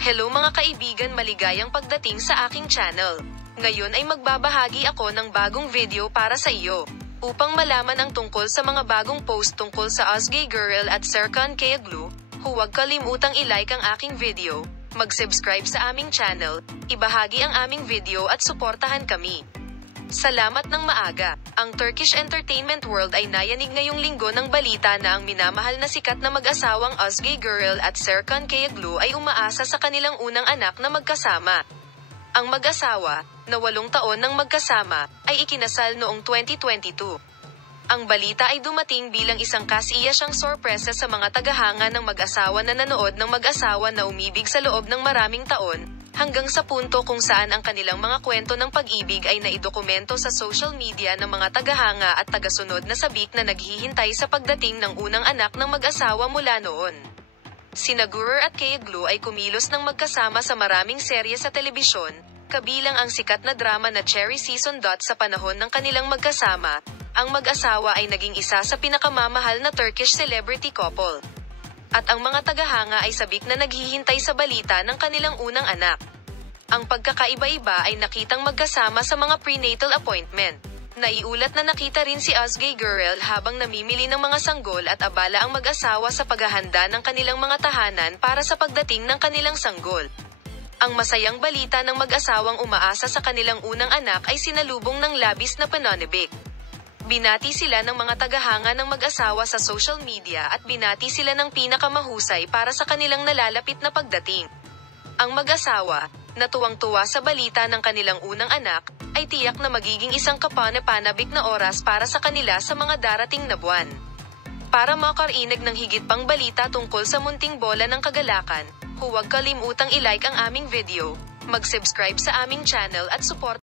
Hello mga kaibigan, maligayang pagdating sa aking channel. Ngayon ay magbabahagi ako ng bagong video para sa iyo. Upang malaman ang tungkol sa mga bagong post tungkol sa Osgay Girl at Serkan Kayaglu, huwag kalimutang i-like ang aking video, mag-subscribe sa aming channel, ibahagi ang aming video at suportahan kami. Salamat ng maaga. Ang Turkish entertainment world ay nayanig ngayong linggo ng balita na ang minamahal na sikat na mag-asawang Osgay Girl at Serkan Kayaglu ay umaasa sa kanilang unang anak na magkasama. Ang mag-asawa, na 8 taon nang magkasama, ay ikinasal noong 2022. Ang balita ay dumating bilang isang kasiyasyang sorpresa sa mga tagahanga ng mag-asawa na nanood ng mag-asawa na umibig sa loob ng maraming taon, hanggang sa punto kung saan ang kanilang mga kwento ng pag-ibig ay naidokumento sa social media ng mga tagahanga at tagasunod na sabik na naghihintay sa pagdating ng unang anak ng mag-asawa mula noon. Sina Gurur at Kayaglu ay kumilos ng magkasama sa maraming serye sa telebisyon, kabilang ang sikat na drama na Cherry Season. Sa panahon ng kanilang magkasama, ang mag-asawa ay naging isa sa pinakamamahal na Turkish celebrity couple. At ang mga tagahanga ay sabik na naghihintay sa balita ng kanilang unang anak. Ang pagkakaiba-iba ay nakitang magkasama sa mga prenatal appointment. Naiulat na nakita rin si Osgay Girl habang namimili ng mga sanggol at abala ang mag-asawa sa paghahanda ng kanilang mga tahanan para sa pagdating ng kanilang sanggol. Ang masayang balita ng mag-asawang umaasa sa kanilang unang anak ay sinalubong ng labis na pananibik. Binati sila ng mga tagahanga ng mag-asawa sa social media at binati sila ng pinakamahusay para sa kanilang nalalapit na pagdating. Ang mag-asawa, na tuwang-tuwa sa balita ng kanilang unang anak, ay tiyak na magiging isang kapana-panabik na oras para sa kanila sa mga darating na buwan. Para makarinig ng higit pang balita tungkol sa munting bola ng kagalakan, huwag kalimutang i-like ang aming video, mag-subscribe sa aming channel at support